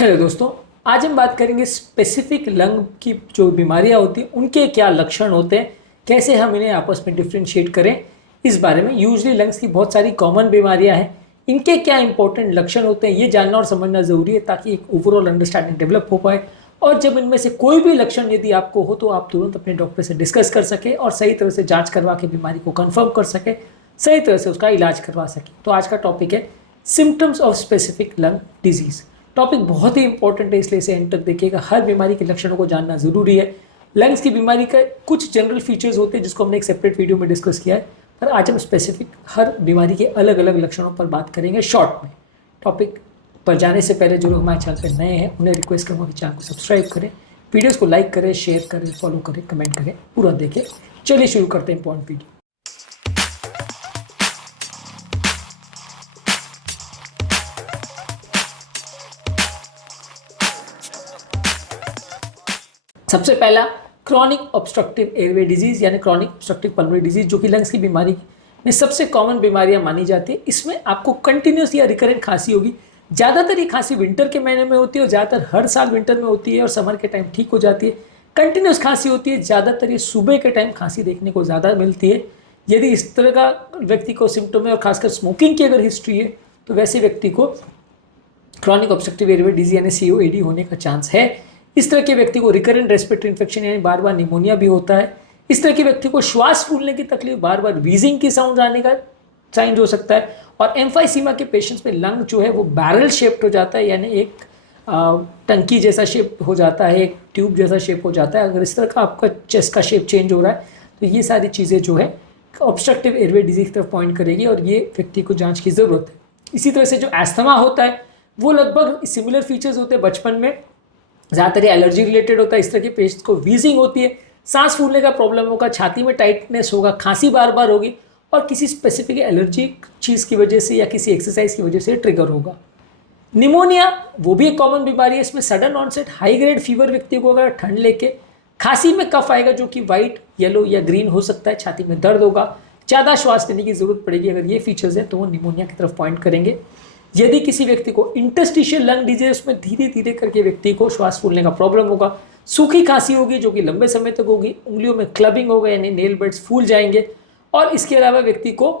Hello दोस्तों, आज हम बात करेंगे स्पेसिफिक लंग की जो बीमारियां होती हैं उनके क्या लक्षण होते हैं, कैसे हम इन्हें आपस में डिफ्रेंशिएट करें। इस बारे में यूजली लंग्स की बहुत सारी कॉमन बीमारियां हैं, इनके क्या इंपॉर्टेंट लक्षण होते हैं ये जानना और समझना ज़रूरी है ताकि एक ओवरऑल अंडरस्टैंडिंग डेवलप हो पाए। और जब इनमें से कोई भी लक्षण यदि आपको हो तो आप तुरंत अपने डॉक्टर से डिस्कस कर सकें और सही तरह से जाँच करवा के बीमारी को कन्फर्म कर सकें, सही तरह से उसका इलाज करवा सकें। तो आज का टॉपिक है symptoms of specific lung disease. Topic बहुत ही इंपॉर्टेंट है, इसलिए इसे एंड तक देखिएगा। हर बीमारी के लक्षणों को जानना जरूरी है। लंग्स की बीमारी का कुछ जनरल फीचर्स होते हैं जिसको हमने एक सेपरेट वीडियो में डिस्कस किया है, पर आज हम स्पेसिफिक हर बीमारी के अलग अलग लक्षणों पर बात करेंगे शॉर्ट में। टॉपिक पर जाने से पहले जो लोग हमारे चैनल पर नए हैं उन्हें रिक्वेस्ट करूँगा कि चैनल को सब्सक्राइब करें, वीडियोज़ को लाइक करें, शेयर करें, फॉलो करें, कमेंट करें, पूरा देखें। चलिए शुरू करते हैं इंपॉर्टेंट वीडियो। सबसे पहला क्रॉनिक ऑब्स्ट्रक्टिव एयरवे डिजीज़ यानी क्रॉनिक ऑब्स्ट्रक्टिव पल्मोनरी डिजीज़, जो कि लंग्स की बीमारी में सबसे कॉमन बीमारियां मानी जाती है। इसमें आपको कंटिन्यूस या रिकरेंट खांसी होगी। ज़्यादातर ये खांसी विंटर के महीने में होती है और ज़्यादातर हर साल विंटर में होती है और समर के टाइम ठीक हो जाती है। कंटिन्यूस खांसी होती है, ज़्यादातर ये सुबह के टाइम खांसी देखने को ज़्यादा मिलती है। यदि इस तरह का व्यक्ति को सिम्टम है और खासकर स्मोकिंग की अगर हिस्ट्री है तो वैसे व्यक्ति को क्रॉनिक ऑब्स्ट्रक्टिव एयरवे डिजीज यानी COAD होने का चांस है। इस तरह के व्यक्ति को रिकरेंट रेस्पिरेटरी इन्फेक्शन यानी बार बार निमोनिया भी होता है। इस तरह के व्यक्ति को श्वास फूलने की तकलीफ, बार बार वीजिंग की साउंड आने का साइन हो सकता है। और एम्फाइसीमा के पेशेंट्स में लंग जो है वो बैरल शेप्ड हो जाता है, यानी एक टंकी जैसा शेप हो जाता है, एक ट्यूब जैसा शेप हो जाता है। अगर इस तरह का आपका चेस्ट का शेप चेंज हो रहा है तो ये सारी चीज़ें जो है ऑब्स्ट्रक्टिव एयरवे डिजीज की तरफ पॉइंट करेगी और ये व्यक्ति को जाँच की ज़रूरत है। इसी तरह से जो एस्थमा होता है वो लगभग सिमिलर फीचर्स होते हैं। बचपन में ज़्यादातर ये एलर्जी रिलेटेड होता है। इस तरह के पेशेंट्स को वीजिंग होती है, सांस फूलने का प्रॉब्लम होगा, छाती में टाइटनेस होगा, खांसी बार बार होगी और किसी स्पेसिफिक एलर्जी चीज़ की वजह से या किसी एक्सरसाइज की वजह से ट्रिगर होगा। निमोनिया वो भी एक कॉमन बीमारी है। इसमें sudden onset high grade fever व्यक्ति को अगर ठंड लेके खांसी में कफ आएगा जो कि वाइट, येलो या ग्रीन हो सकता है, छाती में दर्द होगा, ज़्यादा श्वास लेने की जरूरत पड़ेगी। अगर ये फीचर्स हैं तो वो निमोनिया की तरफ पॉइंट करेंगे। यदि किसी व्यक्ति को इंटरस्टिशियल लंग डिजीज, उसमें धीरे धीरे करके व्यक्ति को श्वास फूलने का प्रॉब्लम होगा, सूखी खांसी होगी जो कि लंबे समय तक होगी, उंगलियों में क्लबिंग होगा यानी नेल बेड्स फूल जाएंगे और इसके अलावा व्यक्ति को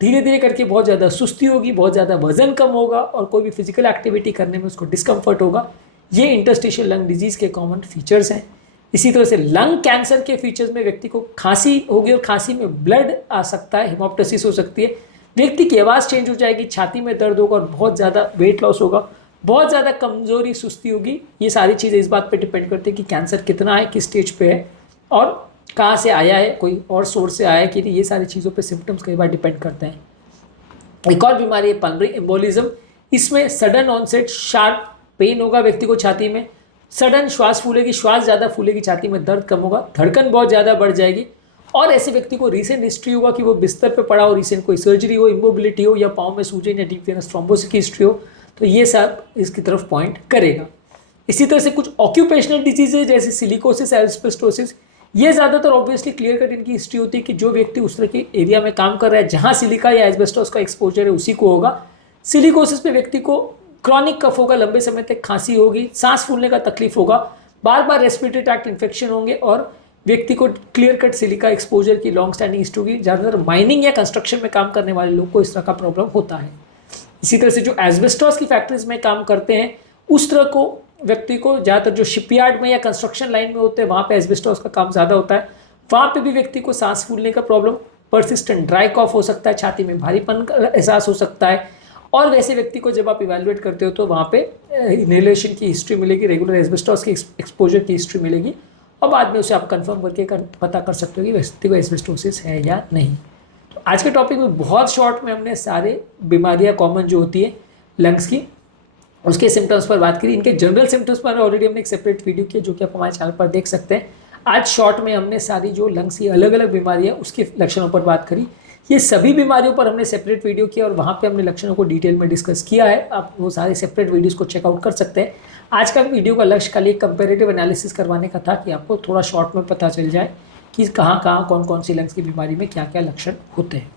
धीरे धीरे करके बहुत ज़्यादा सुस्ती होगी, बहुत ज़्यादा वजन कम होगा और कोई भी फिजिकल एक्टिविटी करने में उसको डिस्कम्फर्ट होगा। ये इंटरस्टिशियल लंग डिजीज़ के कॉमन फीचर्स हैं। इसी तरह से लंग कैंसर के फीचर्स में व्यक्ति को खांसी होगी और खांसी में ब्लड आ सकता है, हेमोप्टासिस हो सकती है, व्यक्ति की आवाज़ चेंज हो जाएगी, छाती में दर्द होगा और बहुत ज़्यादा वेट लॉस होगा, बहुत ज़्यादा कमजोरी, सुस्ती होगी। ये सारी चीज़ें इस बात पे डिपेंड करती है कि कैंसर कितना है, किस स्टेज पे है और कहाँ से आया है, कोई और सोर्स से आया है कि नहीं। ये सारी चीज़ों पे सिम्टम्स कई बार डिपेंड करते हैं। एक और बीमारी है पल्मोनरी एम्बोलिज्म। इसमें सडन ऑनसेट शार्प पेन होगा व्यक्ति को छाती में, सडन श्वास फूलेगी, श्वास ज़्यादा फूलेगी, छाती में दर्द कम होगा, धड़कन बहुत ज़्यादा बढ़ जाएगी और ऐसे व्यक्ति को रीसेंट हिस्ट्री होगा कि वो बिस्तर पे पड़ा हो, रीसेंट कोई सर्जरी हो, इमोबिलिटी हो या पाँव में सूजन या डीप वेनस थ्रोम्बोसिस की हिस्ट्री हो, तो ये सब इसकी तरफ पॉइंट करेगा। इसी तरह से कुछ ऑक्यूपेशनल डिजीजेज जैसे सिलिकोसिस, एस्बेस्टोसिस, ये ज़्यादातर ऑब्वियसली क्लियर कट इनकी हिस्ट्री होती है कि जो व्यक्ति उस तरह के एरिया में काम कर रहा है जहाँ सिलिका या एस्बेस्टोस का एक्सपोजर है उसी को होगा। सिलिकोसिस में व्यक्ति को क्रॉनिक कफ होगा, लंबे समय तक खांसी होगी, सांस फूलने का तकलीफ होगा, बार बार रेस्पिरेटरी ट्रैक्ट इन्फेक्शन होंगे और व्यक्ति को क्लियर कट सिलिका एक्सपोजर की लॉन्ग स्टैंडिंग हिस्ट्री होगी। ज़्यादातर माइनिंग या कंस्ट्रक्शन में काम करने वाले लोग को इस तरह का प्रॉब्लम होता है। इसी तरह से जो एस्बेस्टोस की फैक्ट्रीज में काम करते हैं उस तरह को व्यक्ति को ज़्यादातर जो शिपयार्ड में या कंस्ट्रक्शन लाइन में होते हैं वहाँ पे एस्बेस्टोस का काम ज़्यादा होता है। वहाँ पे भी व्यक्ति को सांस फूलने का प्रॉब्लम, परसिस्टेंट ड्राई कॉफ हो सकता है, छाती में भारीपन का एहसास हो सकता है और वैसे व्यक्ति को जब आप इवैल्यूएट करते हो तो वहाँ पे इनहेलेशन की हिस्ट्री मिलेगी, रेगुलर एस्बेस्टोस की एक्सपोजर की हिस्ट्री मिलेगी और बाद में उसे आप कंफर्म करके पता कर सकते हो कि व्यक्ति को एस्बेस्टोसिस है या नहीं। तो आज के टॉपिक में बहुत शॉर्ट में हमने सारे बीमारियाँ कॉमन जो होती है लंग्स की उसके सिम्टम्स पर बात करी। इनके जनरल सिम्टम्स पर ऑलरेडी हमने एक सेपरेट वीडियो किया जो कि आप हमारे चैनल पर देख सकते हैं। आज शॉर्ट में हमने सारी जो लंग्स की अलग अलग बीमारियाँ उसके लक्षणों पर बात करी। ये सभी बीमारियों पर हमने सेपरेट वीडियो किया और वहाँ पे हमने लक्षणों को डिटेल में डिस्कस किया है। आप वो सारे सेपरेट वीडियोस को चेकआउट कर सकते हैं। आज का वीडियो का लक्ष्य खाली कंपेरेटिव एनालिसिस करवाने का था कि आपको थोड़ा शॉर्ट में पता चल जाए कि कहाँ कहाँ कौन कौन सी लंग्स की बीमारी में क्या क्या लक्षण होते हैं।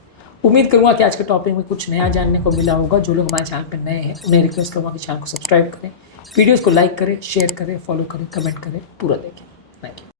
उम्मीद करूँगा कि आज के टॉपिक में कुछ नया जानने को मिला होगा। जो लोग हमारे चैनल पर नए हैं उन्हें रिक्वेस्ट करूँगा कि चैनल को सब्सक्राइब करें, वीडियोज़ को लाइक करें, शेयर करें, फॉलो करें, कमेंट करें, पूरा देखें। Thank you.